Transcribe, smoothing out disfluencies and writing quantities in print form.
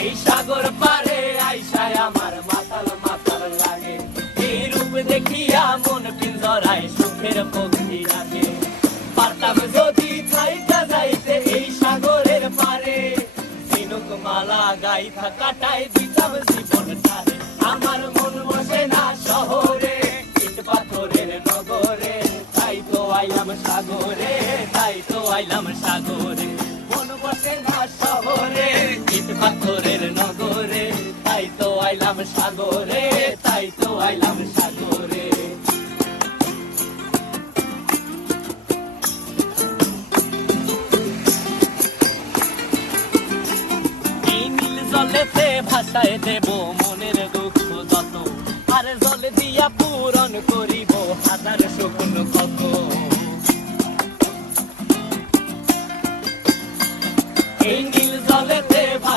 এই সাগর পারে আইসায় আমার মাতাল মাতাল লাগে, এই রূপ দেখিয়া মন পিঞ্জরায় সুখের পক্ষী রাখে। পারতাম যদি থাইকা যাইতে এই সাগরের পারে, ঝিনুক মালা গাইথা কাটাই দিতাম জীবনটারে। আমার মন বসে না শহরে, ইট পাথরের নগরে, তাই তো আইলাম সাগরে, তাই তো আইলাম সাগরে। মন বসে না শহরে, ইট পাথরের নগরে, তাই তো আইলাম সাগরে, তাই তো আইলাম সাগরে। এই নীল জলেতে ভাসায় দেব মনের দুঃখ যত, আর জলে দিয়া পূরণ করিব হাজার স্বপ্ন কত। এই নীল জলেতে